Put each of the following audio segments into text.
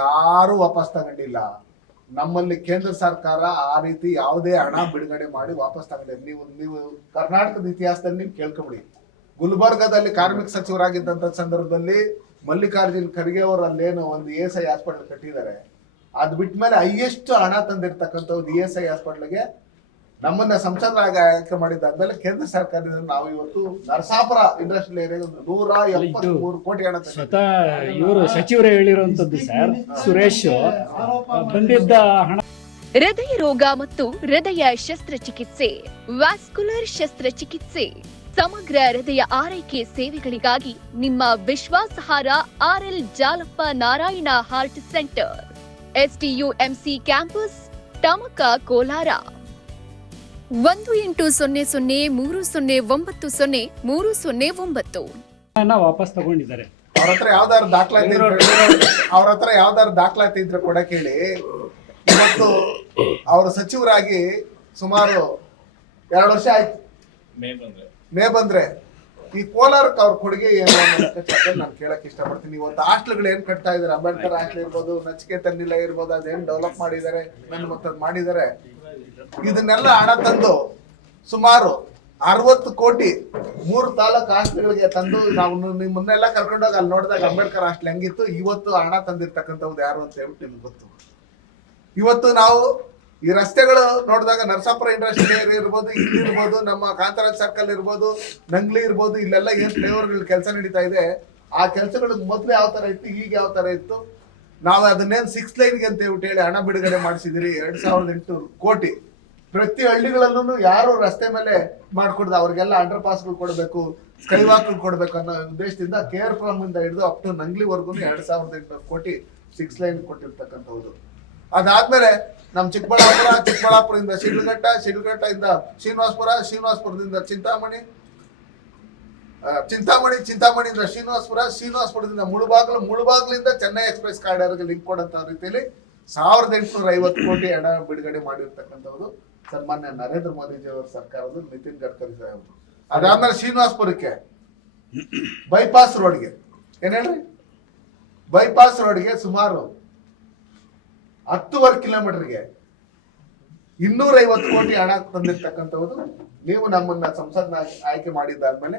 ಯಾರು ವಾಪಸ್ ತಗೊಂಡಿಲ್ಲ. ನಮ್ಮಲ್ಲಿ ಕೇಂದ್ರ ಸರ್ಕಾರ ಆ ರೀತಿ ಯಾವುದೇ ಹಣ ಬಿಡುಗಡೆ ಮಾಡಿ ವಾಪಸ್ ತಗೊಂಡಿಲ್ಲ. ನೀವು ನೀವು ಕರ್ನಾಟಕದ ಇತಿಹಾಸದಲ್ಲಿ ನೀವು ಕೇಳ್ಕೊಬಿಡಿ. ಗುಲ್ಬರ್ಗದಲ್ಲಿ ಕಾರ್ಮಿಕ ಸಚಿವರಾಗಿದ್ದಂತ ಸಂದರ್ಭದಲ್ಲಿ ಮಲ್ಲಿಕಾರ್ಜುನ್ ಖರ್ಗೆ ಅವರು ಒಂದು ಇ ಎಸ್ ಐ ಹಾಸ್ಪಿಟಲ್ ಕಟ್ಟಿದ್ದಾರೆ. ಅದ್ ಬಿಟ್ಮೇಲೆ ಹೈಯೆಸ್ಟ್ ಹಣ ತಂದಿರ್ತಕ್ಕಂಥದ್ದು ಇ ಎಸ್ ಐ ಹಾಸ್ಪಿಟಲ್ಗೆ ನಮ್ಮನ್ನ ಸಂಸದರಾಗಿ ಆಯ್ಕೆ ಮಾಡಿದ್ದಾದ್ಮೇಲೆ ಕೇಂದ್ರ ಸರ್ಕಾರದಿಂದ ನಾವು ಇವತ್ತು ನರಸಾಪುರ ಇಂಡಸ್ಟ್ರಿಯಲ್ ಏರಿಯಾ ಒಂದು ನೂರ ಎಪ್ಪತ್ಮೂರು ಕೋಟಿ ಹಣ ತಂದಿದ್ದೀವಿ. ಸ್ವತಃ ಇವರು ಸಚಿವರು ಹೇಳಿರುವಂತದ್ದು ಸರ್ ಸುರೇಶ್ ಬಂದಿದ್ದ ಹಣ ಹೃದಯ ರೋಗ ಮತ್ತು ಹೃದಯ ಶಸ್ತ್ರಚಿಕಿತ್ಸೆ ವ್ಯಾಸ್ಕುಲರ್ ಶಸ್ತ್ರಚಿಕಿತ್ಸೆ ಸಮಗ್ರ ಹೃದಯ ಆರೈಕೆ ಸೇವೆಗಳಿಗಾಗಿ ನಿಮ್ಮ ವಿಶ್ವಾಸಾರ್ಹ RL Jalappa Narayana heart centre STUMC campus Tamaka Kolar ಒಂದು ಎಂಟು ಸೊನ್ನೆ ಸೊನ್ನೆ ಮೂರು ಸೊನ್ನೆ ಒಂಬತ್ತು ಸೊನ್ನೆ ಮೂರು ಸೊನ್ನೆ ಒಂಬತ್ತು. ಹಣ ವಾಪಸ್ ತಗೊಂಡಿದ್ದಾರೆ. ಅವ್ರ ಹತ್ರ ಯಾವ್ದಾದ್ರು ದಾಖಲಾತಿ ಇದ್ರೆ ಅವ್ರ ಹತ್ರ ಯಾವ್ದಾದ್ರು ದಾಖಲಾತಿ ಇದ್ರೆ ಕೂಡ ಕೇಳಿ. ಇವತ್ತು ಅವರು ಸಚಿವರಾಗಿ ಸುಮಾರು ಎರಡು ವರ್ಷ ಆಯ್ತು. ಮೇ ಬಂದ್ರೆ. ಈ ಕೋಲಾರಕ್ಕೆ ಅವ್ರ ಕೊಡುಗೆ ಏನು ನಾನು ಕೇಳಕ್ ಇಷ್ಟಪಡ್ತೀನಿ. ಇವತ್ತು ಹಾಸ್ಟೆಲ್ಗಳು ಏನ್ ಕಟ್ತಾ ಇದಾರೆ ಅಂಬೇಡ್ಕರ್ ಹಾಸ್ಟೆಲ್ ಇರ್ಬೋದು ನಚಿಕೆ ತನ್ನಿಲ್ಲ ಇರ್ಬೋದು ಅದೇನ್ ಡೆವಲಪ್ ಮಾಡಿದ್ದಾರೆ ನನ್ನ ಮತ್ತದ್ ಮಾಡಿದ್ದಾರೆ. ಇದನ್ನೆಲ್ಲ ಹಣ ತಂದು ಸುಮಾರು ಅರವತ್ತು ಕೋಟಿ ಮೂರು ತಾಲೂಕು ಆಸ್ತಿಗಳಿಗೆ ತಂದು ನಾವು ನಿಮ್ಮನ್ನೆಲ್ಲ ಕರ್ಕೊಂಡೋಗಿ ಅಲ್ಲಿ ನೋಡಿದಾಗ ಅಂಬೇಡ್ಕರ್ ಹಾಸ್ಟೆಲ್ ಹೆಂಗಿತ್ತು? ಇವತ್ತು ಹಣ ತಂದಿರ್ತಕ್ಕಂಥವ್ದು ಯಾರು ಅಂತ ಹೇಳ್ಬಿಟ್ಟು ನಿಮ್ಗೆ ಗೊತ್ತು. ಇವತ್ತು ನಾವು ಈ ರಸ್ತೆಗಳು ನೋಡಿದಾಗ ನರಸಾಪುರ ಇಂಡಸ್ಟ್ರಿ ಇರ್ಬೋದು, ಇಲ್ಲಿ ಇರ್ಬೋದು, ನಮ್ಮ ಕಾಂತರಾಜ್ ಸರ್ಕಲ್ ಇರ್ಬೋದು, ನಂಗ್ಲಿ ಇರ್ಬೋದು, ಇಲ್ಲೆಲ್ಲ ಏನ್ ಫ್ಲೇವರ್ಗಳು ಕೆಲಸ ನಡೀತಾ ಇದೆ. ಆ ಕೆಲಸಗಳು ಮೊದಲು ಯಾವ ತರ ಇತ್ತು, ಈಗ ಯಾವ ತರ ಇತ್ತು? ನಾವು ಅದನ್ನೇನು ಸಿಕ್ಸ್ ಲೈನ್ಗೆ ಅಂತ ಹೇಳಿ ಹಣ ಬಿಡುಗಡೆ ಮಾಡಿಸಿದಿರಿ ಎರಡ್ ಸಾವಿರದ ಎಂಟುನೂರು ಕೋಟಿ. ಪ್ರತಿ ಹಳ್ಳಿಗಳಲ್ಲೂ ಯಾರು ರಸ್ತೆ ಮೇಲೆ ಮಾಡ್ಕೊಡ್ದ, ಅವ್ರಿಗೆಲ್ಲ ಅಂಡರ್ ಪಾಸ್ಗಳು ಕೊಡಬೇಕು ಸ್ಕೈ ಕೊಡಬೇಕು ಅನ್ನೋ ಉದ್ದೇಶದಿಂದ ಕೇರ್ ಫಾರ್ಮ್ ಇಂದ ಹಿಡಿದು ಅಪ್ ಟು ನಂಗ್ಲಿವರೆಗೂ ಎರಡ್ ಸಾವಿರದ ಎಂಟುನೂರು ಕೋಟಿ ಸಿಕ್ಸ್ ಲೈನ್ ಕೊಟ್ಟಿರ್ತಕ್ಕಂಥವ್ರು ಅದಾದ್ಮೇಲೆ ನಮ್ಮ ಚಿಕ್ಕಬಳ್ಳಾಪುರ, ಚಿಕ್ಕಬಳ್ಳಾಪುರದಿಂದ ಶಿಡ್ಲಘಟ್ಟ, ಶಿಡ್ಲಘಟ್ಟದಿಂದ ಶ್ರೀನಿವಾಸಪುರ, ಶ್ರೀನಿವಾಸಪುರದಿಂದ ಚಿಂತಾಮಣಿ ಚಿಂತಾಮಣಿ ಚಿಂತಾಮಣಿಯಿಂದ ಶ್ರೀನಿವಾಸಪುರ, ಶ್ರೀನಿವಾಸಪುರದಿಂದ ಮುಳುಬಾಗ್ಲು, ಮುಳುಬಾಗ್ಲಿಂದ ಚೆನ್ನೈ ಎಕ್ಸ್ಪ್ರೆಸ್ ಕಾರಿಡಾರ್ಗೆ ಲಿಂಕ್ ಕೊಡಂತ ರೀತಿಯಲ್ಲಿ ಸಾವಿರದ ಎಂಟುನೂರ ಐವತ್ತು ಕೋಟಿ ಹಣ ಬಿಡುಗಡೆ ಮಾಡಿರ್ತಕ್ಕಂಥವ್ರು ಸನ್ಮಾನ್ಯ ನರೇಂದ್ರ ಮೋದಿಜಿ ಅವರ ಸರ್ಕಾರದ ನಿತಿನ್ ಗಡ್ಕರಿ ಸಾಹೇಬ್ ಅದಾದ್ಮೇಲೆ ಶ್ರೀನಿವಾಸಪುರಕ್ಕೆ ಬೈಪಾಸ್ ರೋಡ್ಗೆ ಏನ್ ಹೇಳ್ರಿ? ಬೈಪಾಸ್ ರೋಡ್ಗೆ ಸುಮಾರು ಹತ್ತುವರೆ ಕಿಲೋಮೀಟರ್ಗೆ ಇನ್ನೂರೈವತ್ತು ಕೋಟಿ ಹಣ ತಂದಿರ್ತಕ್ಕಂಥವ್ರು ನೀವು ನಮ್ಮನ್ನ ಸಂಸತ್ನ ಆಯ್ಕೆ ಮಾಡಿದ್ದಾದ್ಮೇಲೆ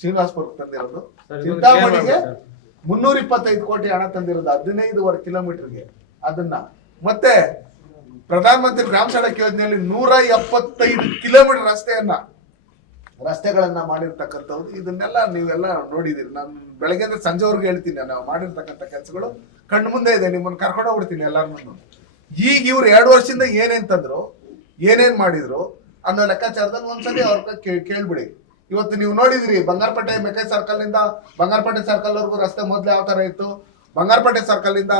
ಶ್ರೀನಿವಾಸಪುರಕ್ಕೆ ತಂದಿರೋದು. ಚಿಂತಾಮಣಿಗೆ ಮುನ್ನೂರ ಇಪ್ಪತ್ತೈದು ಕೋಟಿ ಹಣ ತಂದಿರೋದು ಹದಿನೈದುವರೆ ಕಿಲೋಮೀಟರ್ಗೆ ಅದನ್ನ. ಮತ್ತೆ ಪ್ರಧಾನಮಂತ್ರಿ ಗ್ರಾಮ ಸಡಕ್ ಯೋಜನೆಯಲ್ಲಿ ನೂರ ಎಪ್ಪತ್ತೈದು ಕಿಲೋಮೀಟರ್ ರಸ್ತೆಯನ್ನ ರಸ್ತೆಗಳನ್ನ ಮಾಡಿರ್ತಕ್ಕಂಥವ್ರು. ಇದನ್ನೆಲ್ಲ ನೀವೆಲ್ಲ ನೋಡಿದಿರಿ ನಾನು ಬೆಳಗ್ಗೆ ಅಂದ್ರೆ ಸಂಜೆವರೆಗೂ ಹೇಳ್ತೀನಿ ನಾವು ಮಾಡಿರ್ತಕ್ಕಂಥ ಕೆಲಸಗಳು ಕಣ್ಣು ಮುಂದೆ ಇದೆ. ನಿಮ್ಮನ್ನ ಕರ್ಕೊಂಡು ಹೋಗ್ಬಿಡ್ತೀನಿ ಎಲ್ಲರನ್ನೂ. ಈಗ ಇವ್ರು ಎರಡು ವರ್ಷದಿಂದ ಏನೇನ್ ತಂದ್ರು ಏನೇನ್ ಮಾಡಿದ್ರು ಅನ್ನೋ ಲೆಕ್ಕಾಚಾರದಲ್ಲಿ ಒಂದ್ಸಲಿ ಅವ್ರ ಕೇಳ್ಬಿಡಿ. ಇವತ್ತು ನೀವು ನೋಡಿದ್ರಿ, ಬಂಗಾರಪೇಟೆ ಮೆಕೈ ಸರ್ಕಲ್ನಿಂದ ಬಂಗಾರಪೇಟೆ ಸರ್ಕಲ್ ವರೆಗೂ ರಸ್ತೆ ಮೊದ್ಲು ಯಾವ ತರ ಇತ್ತು? ಬಂಗಾರಪೇಟೆ ಸರ್ಕಲ್ ಇಂದ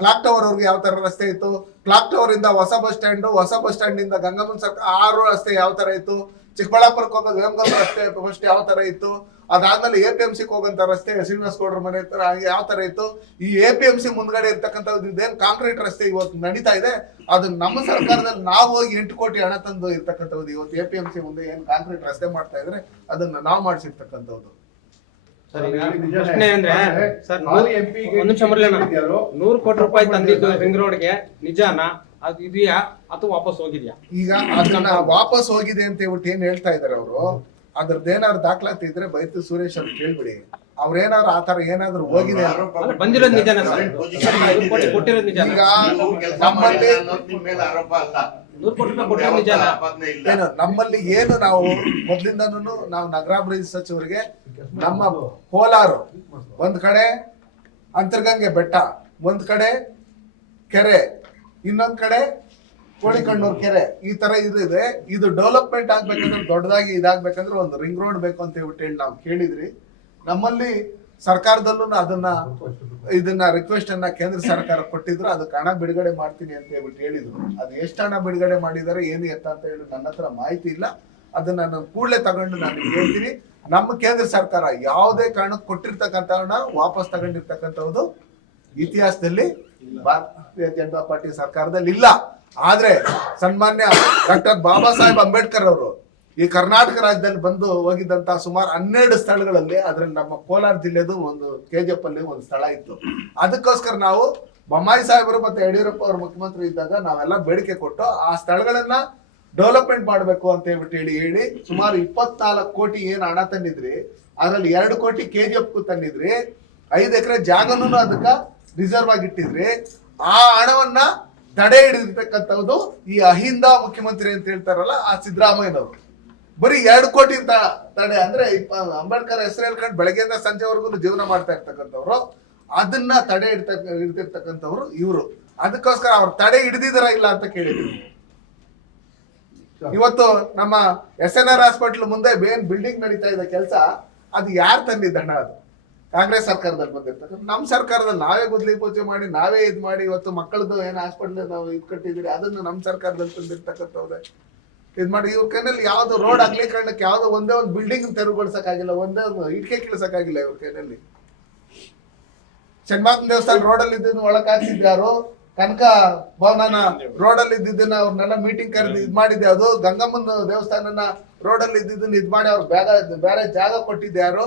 ಕ್ಲಾಕ್ ಟವರ್ ವರೆಗೂ ಯಾವ ತರ ರಸ್ತೆ ಇತ್ತು? ಕ್ಲಾಕ್ ಟವರ್ ಇಂದ ಹೊಸ ಬಸ್ ಸ್ಟ್ಯಾಂಡ್ ಹೊಸ ಬಸ್ ಸ್ಟ್ಯಾಂಡ್ ಇಂದ ಗಂಗಮ್ಮನ್ ಸರ್ಕಲ್ ಆರು ರಸ್ತೆ ಯಾವ ತರ ಇತ್ತು? ಚಿಕ್ಕಬಳ್ಳಾಪುರಕ್ಕೆ ಹೋಗೋದು ವೇಮಗಲ್ ರಸ್ತೆ ಫಸ್ಟ್ ಯಾವ ತರ ಇತ್ತು? ಅದಾದ್ಮೇಲೆ ಎ ಪಿ ಎಂ ಸಿ ಹೋಗಂತ ರಸ್ತೆ ಶ್ರೀನಿವಾಸ ಗೌಡ್ರ ಮನೆ ಹತ್ರ ಯಾವ ತರ ಇತ್ತು? ಈ ಎ ಪಿ ಎಂ ಸಿ ಮುಂದ್ಗಡೆ ಇರ್ತಕ್ಕಂಥದ್ದು ಇದೇನು ಕಾಂಕ್ರೀಟ್ ರಸ್ತೆ ಇವತ್ತು ನಡೀತಾ ಇದೆ? ಅದು ನಮ್ಮ ಸರ್ಕಾರದಲ್ಲಿ ನಾವು ಹೋಗಿ ಎಂಟು ಕೋಟಿ ಹಣ ತಂದು ಇರ್ತಕ್ಕಂಥದ್ದು ಇವತ್ತು ಎ ಪಿ ಎಂ ಸಿ ಮುಂದೆ ಏನ್ ಕಾಂಕ್ರೀಟ್ ರಸ್ತೆ ಮಾಡ್ತಾ ಇದ್ರೆ ಅದನ್ನ ನಾವು ಮಾಡಿಸಿರ್ತಕ್ಕಂಥದ್ದು. ಪ್ರಶ್ನೆ ಅಂದ್ರೆ ಸರ್ ನೂರು- ಕೋಟಿ ರೂಪಾಯಿ ತಂದಿದ್ದು ರಿಂಗ್ ರೋಡ್ಗೆ ನಿಜಾನ? ಅದು ಇದೆಯಾ ಅಥವಾ ವಾಪಸ್ ಹೋಗಿದ್ಯಾ? ಈಗ ಅದನ್ನ ವಾಪಸ್ ಹೋಗಿದೆ ಅಂತ ಹೇಳ್ಬಿಟ್ಟು ಏನ್ ಹೇಳ್ತಾ ಇದಾರೆ ಅವರು? ಅದ್ರದ್ದೇನಾದ್ರು ದಾಖಲಾತಿ ಇದ್ರೆ ಬೈತು ಸುರೇಶ್ ಅವ್ರು ಕೇಳ್ಬಿಡಿ. ಅವ್ರೇನಾದ್ರು ಆತರ ಏನಾದ್ರು ಹೋಗಿದೆ ಬಂದಿರೋದು ನಿಜಾನ ಕೊಟ್ಟಿರೋದು ಈಗ ನಮ್ಮಲ್ಲಿ ನೂರು ಕೋಟಿ ರೂಪಾಯಿ ಕೊಟ್ಟಿರೋದು ನಿಜಾನ? ಏನು ನಮ್ಮಲ್ಲಿ ಏನು ನಾವು ಮೊದ್ಲಿಂದನೂ ನಾವು ನಗರಾಭಿವೃದ್ಧಿ ಸಚಿವರಿಗೆ ನಮ್ಮ ಕೋಲಾರು ಒಂದ್ ಕಡೆ ಅಂತರ್ಗಂಗೆ ಬೆಟ್ಟ ಒಂದ್ ಕಡೆ ಕೆರೆ ಇನ್ನೊಂದ್ ಕಡೆ ಕೋಳಿಕಣ್ಣೂರ್ ಕೆರೆ, ಈ ತರ ಇದಿದೆ. ಇದು ಡೆವಲಪ್ಮೆಂಟ್ ಆಗ್ಬೇಕಂದ್ರೆ ದೊಡ್ಡದಾಗಿ ಇದಾಗ್ಬೇಕಂದ್ರೆ ಒಂದು ರಿಂಗ್ ರೋಡ್ ಬೇಕು ಅಂತ ಹೇಳ್ಬಿಟ್ಟು ಹೇಳಿ ನಾವು ಕೇಳಿದ್ರಿ. ನಮ್ಮಲ್ಲಿ ಸರ್ಕಾರದಲ್ಲೂ ಅದನ್ನ ಇದನ್ನ ರಿಕ್ವೆಸ್ಟ್ ಅನ್ನ ಕೇಂದ್ರ ಸರ್ಕಾರ ಕೊಟ್ಟಿದ್ರು. ಅದಕ್ಕೆ ಹಣ ಬಿಡುಗಡೆ ಮಾಡ್ತೀನಿ ಅಂತ ಹೇಳ್ಬಿಟ್ಟು ಹೇಳಿದ್ರು. ಅದು ಎಷ್ಟು ಹಣ ಬಿಡುಗಡೆ ಮಾಡಿದ್ದಾರೆ ಏನು ಎತ್ತ ಅಂತ ಹೇಳಿ ನನ್ನ ಹತ್ರ ಮಾಹಿತಿ ಇಲ್ಲ. ಅದನ್ನ ನಾನು ಕೂಡಲೇ ತಗೊಂಡು ನಾನು ಹೇಳ್ತೀನಿ ನಮ್ಮ ಕೇಂದ್ರ ಸರ್ಕಾರ ಯಾವುದೇ ಕಾರಣಕ್ಕೆ ಕೊಟ್ಟಿರ್ತಕ್ಕಂಥ ಹಣ ವಾಪಸ್ ತಗೊಂಡಿರ್ತಕ್ಕಂಥದ್ದು ಇತಿಹಾಸದಲ್ಲಿ ಭಾರತೀಯ ಜನತಾ ಪಾರ್ಟಿ ಸರ್ಕಾರದಲ್ಲಿ ಇಲ್ಲ ಆದ್ರೆ ಸನ್ಮಾನ್ಯ ಡಾಕ್ಟರ್ ಬಾಬಾ ಸಾಹೇಬ್ ಅಂಬೇಡ್ಕರ್ ಅವರು ಈ ಕರ್ನಾಟಕ ರಾಜ್ಯದಲ್ಲಿ ಬಂದು ಹೋಗಿದ್ದಂತ ಸುಮಾರು ಹನ್ನೆರಡು ಸ್ಥಳಗಳಲ್ಲಿ ಅದ್ರಲ್ಲಿ ನಮ್ಮ ಕೋಲಾರ ಜಿಲ್ಲೆದು ಒಂದು ಕೆಜಿಎಫ್ ಅಲ್ಲಿ ಒಂದು ಸ್ಥಳ ಇತ್ತು. ಅದಕ್ಕೋಸ್ಕರ ನಾವು ಬೊಮ್ಮಾಯಿ ಸಾಹೇಬರು ಮತ್ತೆ ಯಡಿಯೂರಪ್ಪ ಅವರು ಮುಖ್ಯಮಂತ್ರಿ ಇದ್ದಾಗ ನಾವೆಲ್ಲ ಬೇಡಿಕೆ ಕೊಟ್ಟು ಆ ಸ್ಥಳಗಳನ್ನ ಡೆವಲಪ್ಮೆಂಟ್ ಮಾಡಬೇಕು ಅಂತ ಹೇಳ್ಬಿಟ್ಟು ಹೇಳಿ ಹೇಳಿ ಸುಮಾರು ಇಪ್ಪತ್ನಾಲ್ಕು ಕೋಟಿ ಏನ್ ಹಣ ತಂದಿದ್ರಿ, ಅದ್ರಲ್ಲಿ ಎರಡು ಕೋಟಿ ಕೆ ಜಿ ಎಫ್ ತಂದಿದ್ರಿ, ಐದು ಎಕರೆ ಜಾಗನೂ ಅದಕ್ಕ ರಿಸರ್ವ್ ಆಗಿ ಇಟ್ಟಿದ್ರಿ ಆ ಹಣವನ್ನ ತಡೆ ಹಿಡಿದಿರ್ತಕ್ಕಂಥದ್ದು ಈ ಅಹಿಂದ ಮುಖ್ಯಮಂತ್ರಿ ಅಂತ ಹೇಳ್ತಾರಲ್ಲ, ಆ ಸಿದ್ದರಾಮಯ್ಯನವರು. ಬರೀ ಎರಡು ಕೋಟಿ ತಡೆ ಅಂದ್ರೆ ಅಂಬೇಡ್ಕರ್ ಹೆಸರು ಹೇಳ್ಕೊಂಡು ಬೆಳಗ್ಗೆಯಿಂದ ಸಂಜೆವರೆಗೂ ಜೀವನ ಮಾಡ್ತಾ ಇರ್ತಕ್ಕಂಥವ್ರು, ಅದನ್ನ ತಡೆ ಇಡ್ತ ಹಿಡ್ತಿರ್ತಕ್ಕಂಥವ್ರು ಇವರು. ಅದಕ್ಕೋಸ್ಕರ ಅವ್ರು ತಡೆ ಹಿಡಿದಿದಾರ ಇಲ್ಲ ಅಂತ ಕೇಳಿದ್ರು ಇವತ್ತು ನಮ್ಮ ಎಸ್ ಎನ್ ಆರ್ ಹಾಸ್ಪಿಟಲ್ ಮುಂದೆ ಬೇನ್ ಬಿಲ್ಡಿಂಗ್ ನಡೀತಾ ಇದೆ ಕೆಲಸ, ಅದು ಯಾರು ತಂದಿದ್ದ ಹಣ ಅದು? ಕಾಂಗ್ರೆಸ್ ಸರ್ಕಾರದಲ್ಲಿ ಬಂದಿರ್ತಕ್ಕಂಥ ನಮ್ಮ ಸರ್ಕಾರದಲ್ಲಿ ನಾವೇ ಗುದ್ಲಿ ಪೂಜೆ ಮಾಡಿ, ನಾವೇ ಇದು ಮಾಡಿ, ಇವತ್ತು ಮಕ್ಕಳದ್ದು ಏನು ಹಾಸ್ಪಿಟಲ್ ನಾವು ಇದು ಕಟ್ಟಿದ್ದೀರಿ ಅದನ್ನು ನಮ್ಮ ಸರ್ಕಾರದಲ್ಲಿ ತಂದಿರ್ತಕ್ಕಂಥವ್ರೆ. ಇದು ಮಾಡಿ ಇವ್ರ ಕೈನಲ್ಲಿ ಯಾವುದು ರೋಡ್ ಅಗಲೀಕರಣಕ್ಕೆ ಯಾವುದು ಒಂದೇ ಒಂದು ಬಿಲ್ಡಿಂಗ್ ತೆರವುಗೊಳಿಸೋಕ್ಕಾಗಿಲ್ಲ, ಒಂದೇ ಒಂದು ಇಟ್ಕೆ ಕೀಳ್ಸಕ್ಕಾಗಿಲ್ಲ ಇವ್ರ ಕೈನಲ್ಲಿ. ಚನ್ಮಾತನ ದೇವಸ್ಥಾನ ರೋಡಲ್ಲಿ ಇದ್ದಿದ್ದು ಒಳಕ್ ಹಾಕ್ಸಿದ್ ಯಾರು ಕನಕ ಭವನನ ರೋಡಲ್ಲಿ ಇದ್ದಿದ್ದನ್ನ ಅವ್ರನ್ನೆಲ್ಲ ಮೀಟಿಂಗ್ ಕರೆದು ಇದು ಮಾಡಿದ್ದೆ ಅದು ಗಂಗಮ್ಮನ ದೇವಸ್ಥಾನನ ರೋಡಲ್ಲಿ ಇದ್ದಿದ್ದನ್ನ ಇದು ಮಾಡಿ ಅವ್ರು ಬೇಗ ಬೇರೆ ಜಾಗ ಕೊಟ್ಟಿದ್ದೆ ಯಾರು